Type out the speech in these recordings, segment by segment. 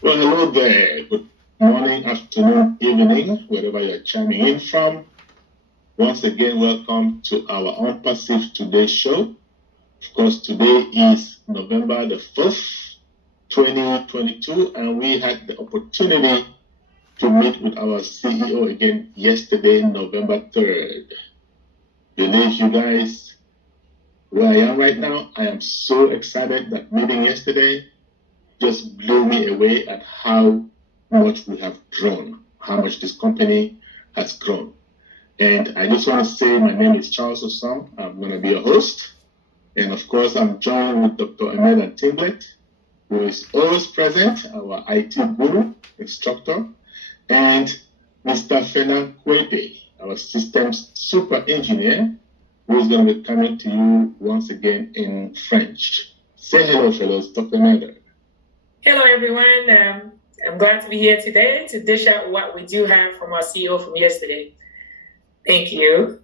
Well, hello there. Good morning, afternoon, evening, wherever you're chiming in from. Once again, welcome to our Onpassive Today show. Of course, today is November the 5th, 2022, and we had the opportunity to meet with our CEO again yesterday, November 3rd. Believe you guys, where I am right now, I am so excited. That meeting yesterday just blew me away at how much we have grown, how much this company has grown. And I just want to say my name is Charles Osong. I'm going to be your host. And of course, I'm joined with Dr. Ntinglet, who is always present, our IT guru, instructor, and Mr. Kuete, our systems super engineer, who is going to be coming to you once again in French. Say hello, fellows, Dr. Ntinglet. Hello, everyone. I'm glad to be here today to dish out what we do have from our CEO from yesterday. Thank you.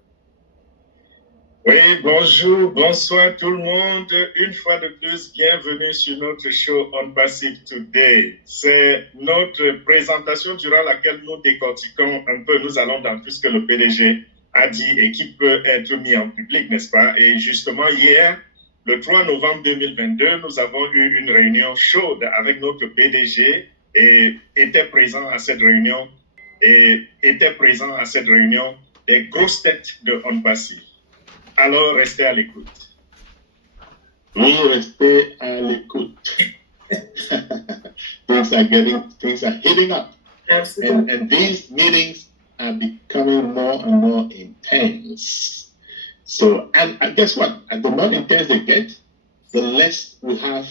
Oui, bonjour, bonsoir tout le monde. Une fois de plus, bienvenue sur notre show Onpassive Today. C'est notre présentation durant laquelle nous décortiquons un peu, nous allons dans tout ce que le PDG a dit et qui peut être mis en public, n'est-ce pas? Et justement, hier, le 3 novembre 2022, nous avons eu une réunion chaude avec notre PDG et était présent à cette réunion des grosses têtes de Onpassive. Alors, restez à l'écoute. Oui, restez à l'écoute. things are heating up. Absolutely. And these meetings are becoming more and more intense. So, and guess what? The more intense they get, the less we have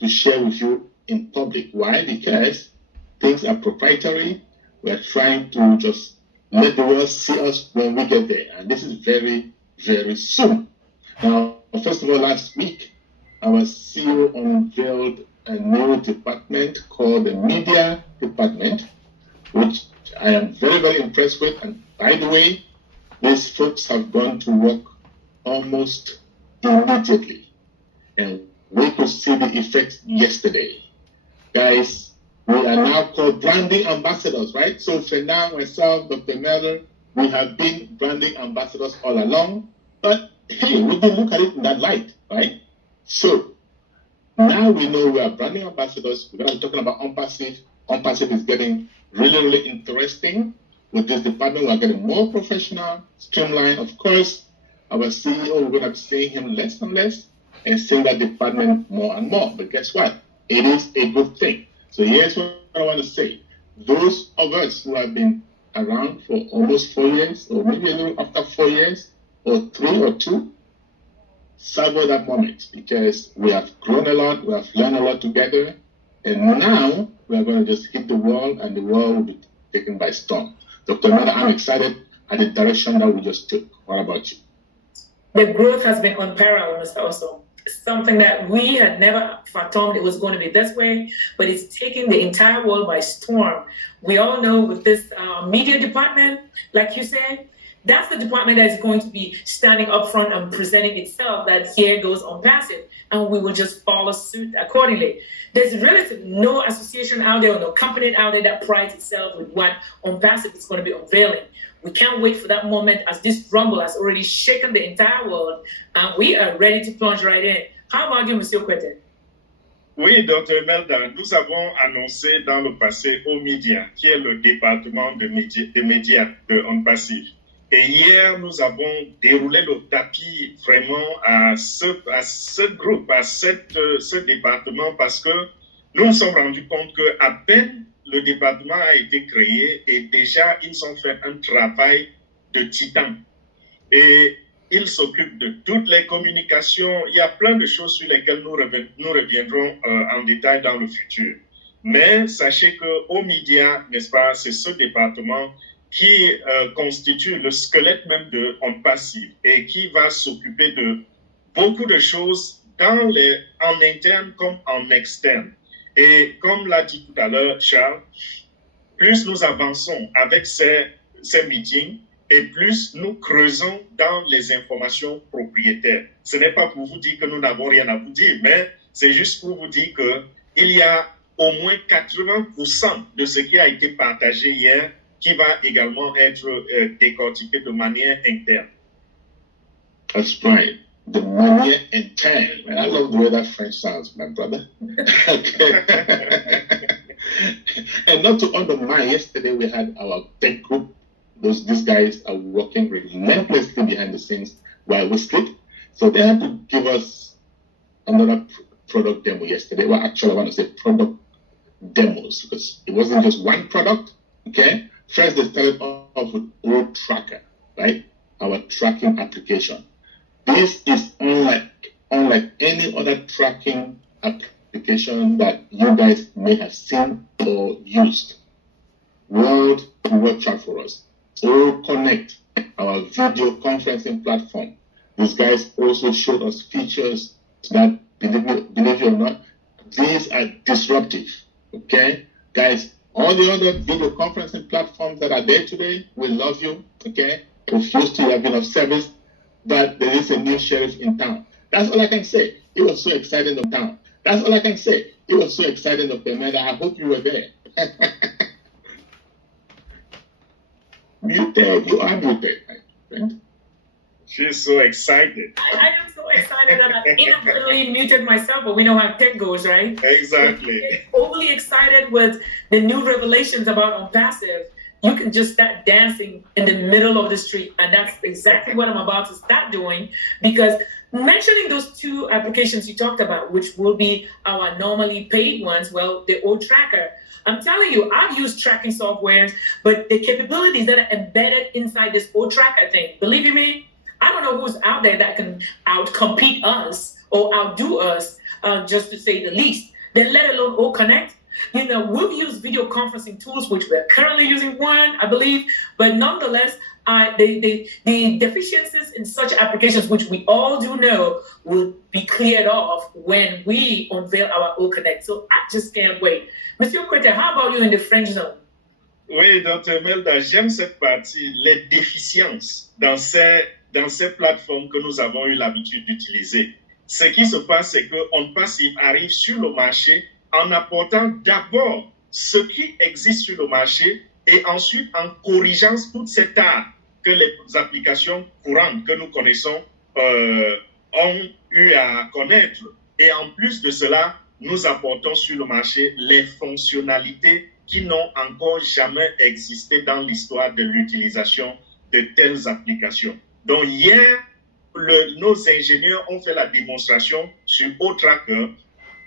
to share with you in public. Why? Because things are proprietary. We're trying to just let the world see us when we get there. And this is very, very soon. Now, first of all, last week, our CEO unveiled a new department called the Media Department, which I am very, very impressed with. And by the way, these folks have gone to work almost immediately. And we could see the effect yesterday. Guys, we are now called branding ambassadors, right? So for now, myself, Dr. Miller, we have been branding ambassadors all along. But hey, we didn't look at it in that light, right? So now we know we are branding ambassadors. We're going to be talking about Onpassive. Onpassive is getting really, really interesting. With this department, we're getting more professional, streamlined. Of course, our CEO, we're going to be seeing him less and less and seeing that department more and more. But guess what? It is a good thing. So here's what I want to say. Those of us who have been around for almost 4 years, or maybe a little after 4 years, or 3 or 2, savor that moment because we have grown a lot, we have learned a lot together, and now we are going to just hit the wall and the world will be taken by storm. Dr. Mada, I'm excited at the direction that we just took. What about you? The growth has been unparalleled, Mr. Osong. Something that we had never fathomed it was going to be this way, but it's taking the entire world by storm. We all know with this media department, like you said, that's the department that is going to be standing up front and presenting itself that here goes Onpassive, and we will just follow suit accordingly. There's really no association out there or no company out there that prides itself with what Onpassive is going to be unveiling. We can't wait for that moment as this rumble has already shaken the entire world and we are ready to plunge right in. How about you, Monsieur Kuete? Oui, Dr. Melda, nous avons annoncé dans le passé aux médias, qui est le département de médias de Onpassive. Et hier, nous avons déroulé le tapis vraiment à ce groupe, à ce département, parce que nous nous sommes rendus compte qu'à peine le département a été créé et déjà ils ont fait un travail de titan. Et ils s'occupent de toutes les communications. Il y a plein de choses sur lesquelles nous reviendrons en détail dans le futur. Mais sachez qu'aux médias, n'est-ce pas, c'est ce département qui constitue le squelette même de Onpassive et qui va s'occuper de beaucoup de choses en interne comme en externe. Et comme l'a dit tout à l'heure Charles, plus nous avançons avec ces meetings et plus nous creusons dans les informations propriétaires. Ce n'est pas pour vous dire que nous n'avons rien à vous dire, mais c'est juste pour vous dire qu'il y a au moins 80% de ce qui a été partagé hier qui va également être décortiqué de manière interne. That's right. The manière interne. And I love the way that French sounds, my brother. Okay. And not to undermine, yesterday we had our tech group. These guys are working relentlessly behind the scenes while we sleep. So they had to give us another product demo yesterday. Well, actually, I want to say product demos because it wasn't just one product. Okay. First, they started off with Road Tracker, right? Our tracking application. This is unlike any other tracking application that you guys may have seen or used. World Track for us. Connect, our video conferencing platform. These guys also showed us features that, believe it or not, these are disruptive. Okay, guys, all the other video conferencing platforms that are there today, we love you. Okay, refuse to have been of service, but there is a new sheriff in town. That's all I can say. It was so exciting of town. That's all I can say. It was so exciting of the man. I hope you were there. Muted, you are muted, my friend. She's so excited. I am so excited that I inadvertently muted myself, but we know how tech goes, right? Exactly. Overly excited with the new revelations about Onpassive. You can just start dancing in the middle of the street. And that's exactly what I'm about to start doing, because mentioning those two applications you talked about, which will be our normally paid ones, well, the old tracker. I'm telling you, I've used tracking softwares, but the capabilities that are embedded inside this old tracker thing, believe you me, I don't know who's out there that can outcompete us or outdo us, just to say the least. Then let alone O Connect. You know, we've used video conferencing tools, which we're currently using one, I believe, but nonetheless, the deficiencies in such applications, which we all do know, will be cleared off when we unveil our O Connect. So I just can't wait. Monsieur Kuete, how about you in the French zone? Oui, Dr. Melda, j'aime cette partie, les déficiences dans ces plateformes que nous avons eu l'habitude d'utiliser. Ce qui se passe, c'est que Onpassive arrive sur le marché en apportant d'abord ce qui existe sur le marché et ensuite en corrigeant tout cet art que les applications courantes que nous connaissons ont eu à connaître. Et en plus de cela, nous apportons sur le marché les fonctionnalités qui n'ont encore jamais existé dans l'histoire de l'utilisation de telles applications. Donc hier, nos ingénieurs ont fait la démonstration sur O-Tracker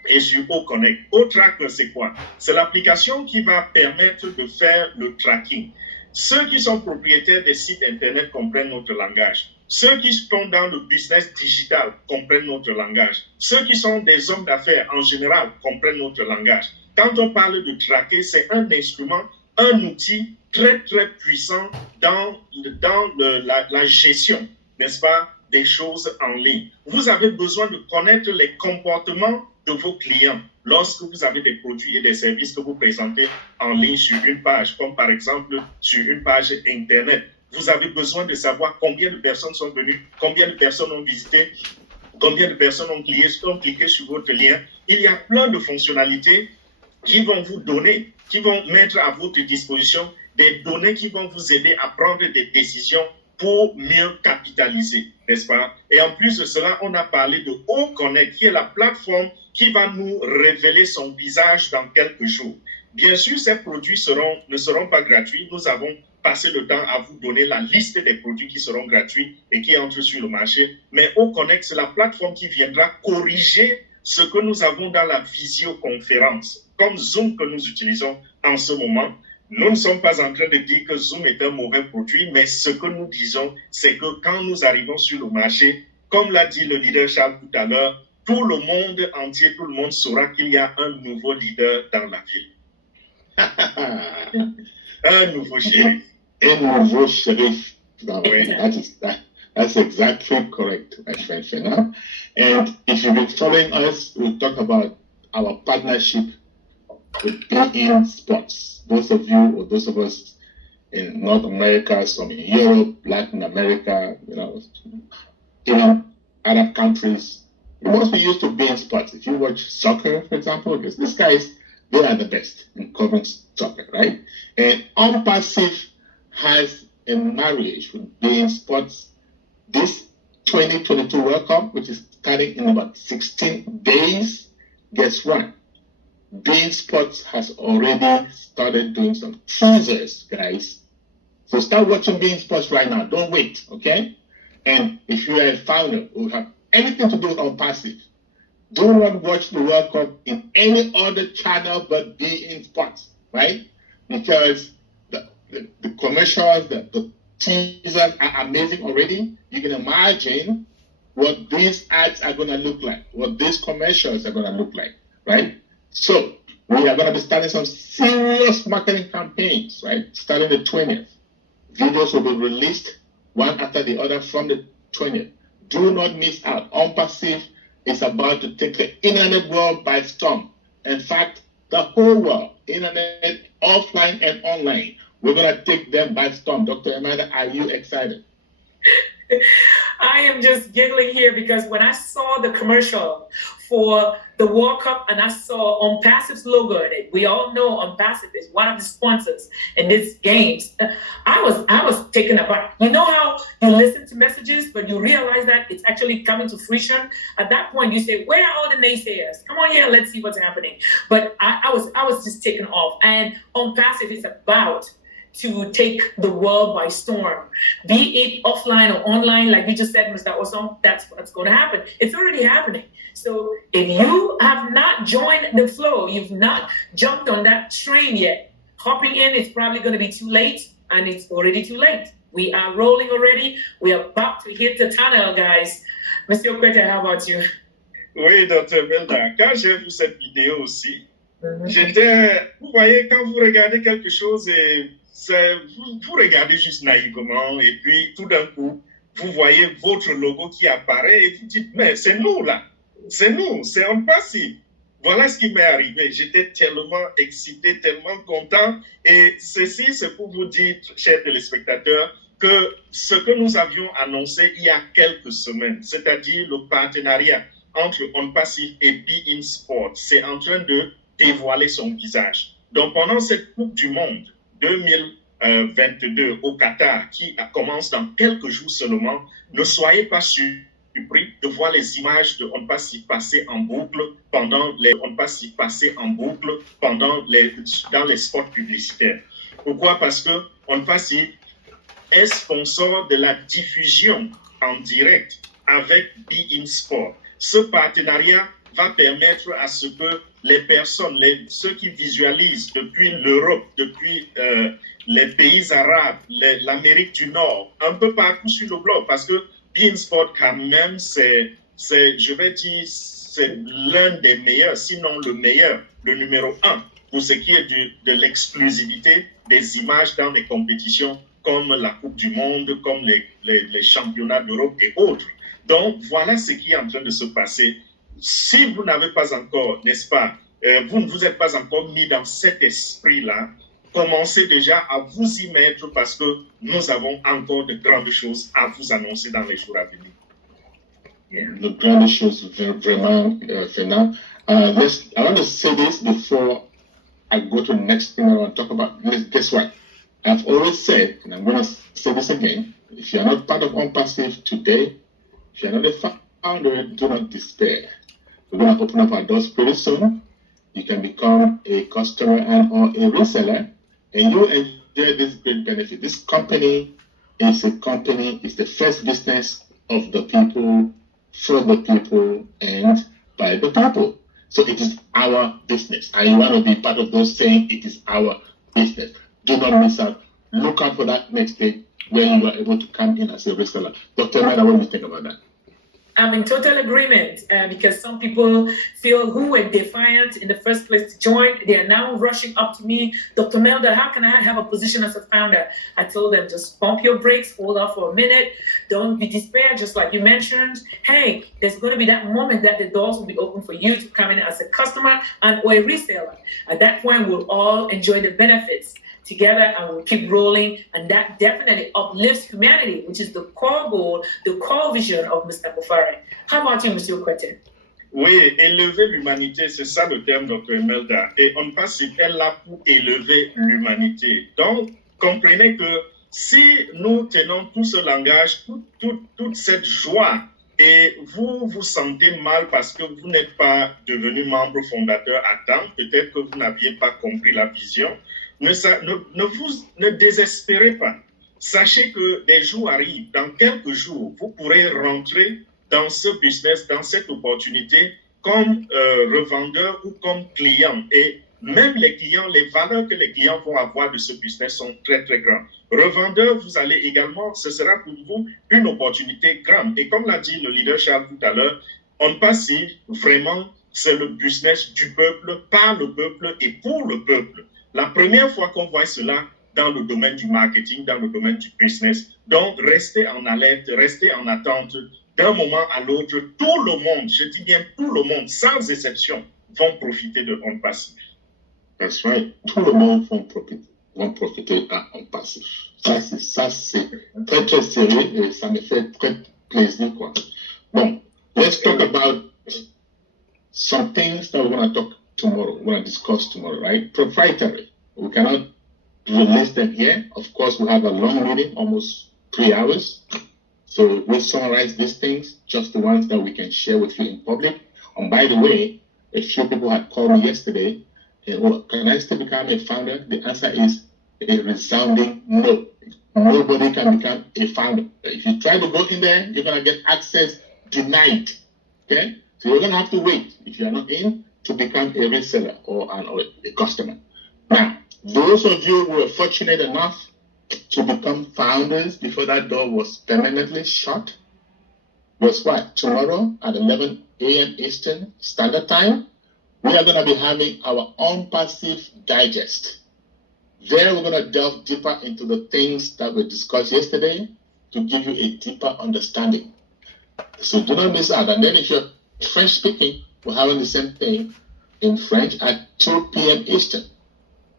et sur O-Connect. O-Tracker, c'est quoi? C'est l'application qui va permettre de faire le tracking. Ceux qui sont propriétaires des sites Internet comprennent notre langage. Ceux qui sont dans le business digital comprennent notre langage. Ceux qui sont des hommes d'affaires en général comprennent notre langage. Quand on parle de tracker, c'est un instrument, un outil très, très puissant dans la gestion, n'est-ce pas, des choses en ligne. Vous avez besoin de connaître les comportements de vos clients lorsque vous avez des produits et des services que vous présentez en ligne sur une page, comme par exemple sur une page Internet. Vous avez besoin de savoir combien de personnes sont venues, combien de personnes ont visité, combien de personnes ont cliqué sur votre lien. Il y a plein de fonctionnalités qui vont vous donner, qui vont mettre à votre disposition des données qui vont vous aider à prendre des décisions pour mieux capitaliser, n'est-ce pas? Et en plus de cela, on a parlé de O-Connect, qui est la plateforme qui va nous révéler son visage dans quelques jours. Bien sûr, ces produits ne seront pas gratuits. Nous avons passé le temps à vous donner la liste des produits qui seront gratuits et qui entrent sur le marché. Mais O-Connect, c'est la plateforme qui viendra corriger ce que nous avons dans la visioconférence, comme Zoom que nous utilisons en ce moment. Nous ne sommes pas en train de dire que Zoom est un mauvais produit, mais ce que nous disons, c'est que quand nous arrivons sur le marché, comme l'a dit le leader Charles tout à l'heure, tout le monde entier, tout le monde saura qu'il y a un nouveau leader dans la ville. Un nouveau shérif. Un nouveau shérif. That's exactly correct, my friend Fena. And if you've been following us, we'll talk about our partnership with Be-In Sports. Those of you or those of us in North America, some in Europe, Latin America, even Arab countries, you must be used to Be-In Sports. If you watch soccer, for example, because these guys They are the best in covering topic, right? And Onpassive has a marriage with beIN Sports. This 2022 World Cup, which is starting in about 16 days, guess what? beIN Sports has already started doing some teasers, guys. So start watching beIN Sports right now. Don't wait, okay? And if you are a founder who have anything to do with Onpassive, do not watch the World Cup in any other channel but beIN Sports, right? Because the commercials, the teasers are amazing already. You can imagine what these ads are going to look like, what these commercials are going to look like, right? So we are going to be starting some serious marketing campaigns, right? Starting the 20th. Videos will be released one after the other from the 20th. Do not miss out. Onpassive is about to take the internet world by storm. In fact, the whole world, internet, offline and online. We're going to take them by storm. Dr. Amanda, are you excited? I am just giggling here because when I saw the commercial for the World Cup and I saw Onpassive's logo in it, we all know Onpassive is one of the sponsors in these games. I was taken aback. You know how you listen to messages, but you realize that it's actually coming to fruition. At that point, you say, "Where are all the naysayers? Come on here, let's see what's happening." But I was just taken off. And Onpassive is about to take the world by storm, be it offline or online, like you just said, Mr. Osong. That's what's going to happen. It's already happening. So if you have not joined the flow, you've not jumped on that train yet, hopping in is probably going to be too late, and it's already too late. We are rolling already. We are about to hit the tunnel, guys. Monsieur Kuete, how about you? Oui, Dr. Melda, quand j'ai vu cette vidéo aussi, vous voyez, quand vous regardez quelque chose et vous regardez juste naïvement et puis tout d'un coup, vous voyez votre logo qui apparaît et vous dites, mais c'est nous là, c'est nous, c'est Onpassive. Voilà ce qui m'est arrivé. J'étais tellement excité, tellement content. Et ceci, c'est pour vous dire, chers téléspectateurs, que ce que nous avions annoncé il y a quelques semaines, c'est-à-dire le partenariat entre Onpassive et beIN Sports, c'est en train de dévoiler son visage. Donc, pendant cette Coupe du Monde 2022 au Qatar, qui commence dans quelques jours seulement, ne soyez pas surpris de voir les images de Onpassive passer en boucle dans les spots publicitaires. Pourquoi? Parce que Onpassive est sponsor de la diffusion en direct avec beIN Sport. Ce partenariat va permettre à ce que les personnes, ceux qui visualisent depuis l'Europe, depuis les pays arabes, l'Amérique du Nord, un peu partout sur le globe, parce que beIN Sport quand même, c'est l'un des meilleurs, sinon le meilleur, le numéro 1, pour ce qui est de l'exclusivité des images dans des compétitions comme la Coupe du Monde, comme les championnats d'Europe et autres. Donc, voilà ce qui est en train de se passer. Si vous n'avez pas encore, n'est-ce pas, vous ne vous êtes pas encore mis dans cet esprit-là, commencez déjà à vous y mettre parce que nous avons encore de grandes choses à vous annoncer dans les jours à venir. The grandes choses, vraiment, Fernand. I want to say this before I go to the next thing I want to talk about. Guess what? I've always said, and I'm going to say this again, if you're not part of Onpassive today, if you're not a founder, do not despair. We're going to open up our doors pretty soon. You can become a customer and or a reseller, and you enjoy this great benefit. This company is the first business of the people, for the people, and by the people. So it is our business. And you want to be part of those saying it is our business. Do not miss out. Look out for that next day when you are able to come in as a reseller. Dr. Mada, what do you think about that? I'm in total agreement because some people feel who were defiant in the first place to join. They are now rushing up to me. Dr. Melda, how can I have a position as a founder? I told them, just pump your brakes, hold off for a minute. Don't be despaired, just like you mentioned. Hey, there's going to be that moment that the doors will be open for you to come in as a customer and or a reseller. At that point, we'll all enjoy the benefits together and we'll keep rolling, and that definitely uplifts humanity, which is the core goal, the core vision of Mr. Muphareh. How about you, Mr. Kuete? Oui, élever l'humanité, c'est ça le terme, Dr. Melda. Et Onpassive est là pour élever l'humanité. Donc, comprenez que si nous tenons tout ce langage, toute cette joie, et vous vous sentez mal parce que vous n'êtes pas devenu membre fondateur à temps, peut-être que vous n'aviez pas compris la vision, ne désespérez pas. Sachez que des jours arrivent, dans quelques jours, vous pourrez rentrer dans ce business, dans cette opportunité, comme revendeur ou comme client. Et même les clients, les valeurs que les clients vont avoir de ce business sont très, très grandes. Revendeur, vous allez également, ce sera pour vous une opportunité grande. Et comme l'a dit le leader Charles tout à l'heure, Onpassive, vraiment, c'est le business du peuple, par le peuple et pour le peuple. La première fois qu'on voit cela dans le domaine du marketing, dans le domaine du business. Donc, restez en alerte, restez en attente. D'un moment à l'autre, tout le monde, je dis bien tout le monde, sans exception, vont profiter de Onpassive. That's right. Tout le monde vont profiter à Onpassive. Ça, c'est très, très sérieux et ça me fait très plaisir, quoi. Bon, let's talk about some things that we're going to talk tomorrow. We're going to discuss tomorrow, right? Proprietary. We cannot release them here. Of course, we have a long meeting, almost 3 hours. So we'll summarize these things, just the ones that we can share with you in public. And by the way, a few people had called me yesterday. Can I still become a founder? The answer is a resounding no. Nobody can become a founder. If you try to go in there, you're going to get access denied. Okay? So you're going to have to wait, if you're not in, to become a reseller or a customer. Now, those of you who were fortunate enough to become founders before that door was permanently shut, guess what? Tomorrow at 11 a.m. Eastern Standard Time, we are going to be having our Onpassive Digest. There we're going to delve deeper into the things that we discussed yesterday to give you a deeper understanding. So do not miss out. And then if you're French speaking, we're having the same thing in French at 2 p.m. Eastern.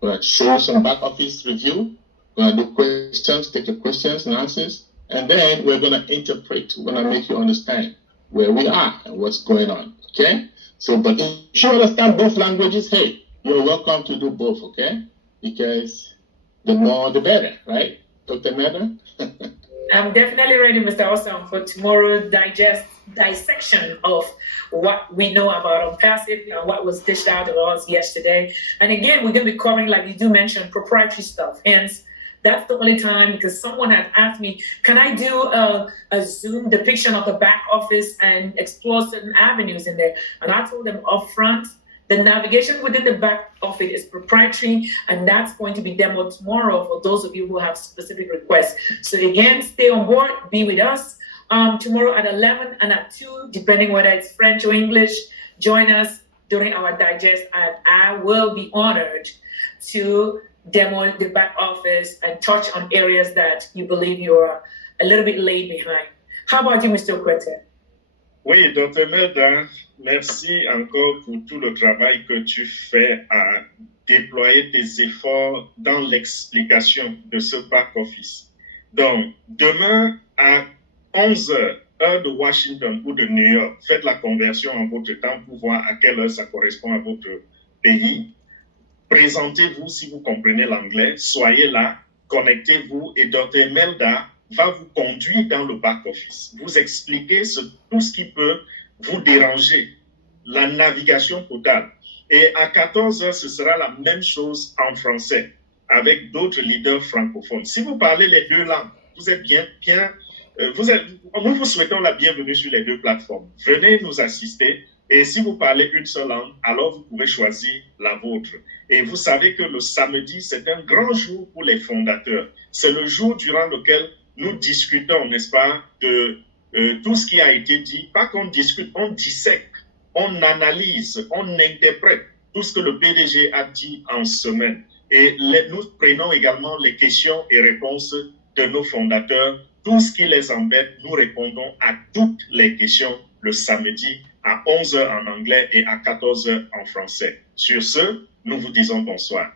We're going to show you some back office review. We're going to do questions, take the questions and answers, and then we're going to interpret. We're going to make you understand where we are and what's going on, okay? So, but if you understand both languages, hey, you're welcome to do both, okay? Because the more, the better, right? Dr. Meda? I'm definitely ready, Mr. Osong, for tomorrow's dissection of what we know about Onpassive and what was dished out to us yesterday. And again, we're going to be covering, like you do mention, proprietary stuff. Hence, that's the only time, because someone had asked me, can I do a Zoom depiction of the back office and explore certain avenues in there? And I told them up front, the navigation within the back office is proprietary, and that's going to be demoed tomorrow for those of you who have specific requests. So again, stay on board, be with us tomorrow at 11 and at 2, depending whether it's French or English. Join us during our digest, and I will be honored to demo the back office and touch on areas that you believe you're a little bit laid behind. How about you, Mr. Kuete? Oui, Dr. Melda, merci encore pour tout le travail que tu fais à déployer tes efforts dans l'explication de ce back-office. Donc, demain à 11h, heure de Washington ou de New York, faites la conversion en votre temps pour voir à quelle heure ça correspond à votre pays. Présentez-vous si vous comprenez l'anglais, soyez là, connectez-vous et Dr. Melda va vous conduire dans le back-office, vous expliquer tout ce qui peut vous déranger, la navigation totale. Et à 14h, ce sera la même chose en français, avec d'autres leaders francophones. Si vous parlez les deux langues, vous êtes nous vous souhaitons la bienvenue sur les deux plateformes. Venez nous assister. Et si vous parlez une seule langue, alors vous pouvez choisir la vôtre. Et vous savez que le samedi, c'est un grand jour pour les fondateurs. C'est le jour durant lequel nous discutons, n'est-ce pas, de tout ce qui a été dit. Pas qu'on discute, on dissèque, on analyse, on interprète tout ce que le PDG a dit en semaine. Et nous prenons également les questions et réponses de nos fondateurs. Tout ce qui les embête, nous répondons à toutes les questions le samedi à 11h en anglais et à 14h en français. Sur ce, nous vous disons bonsoir.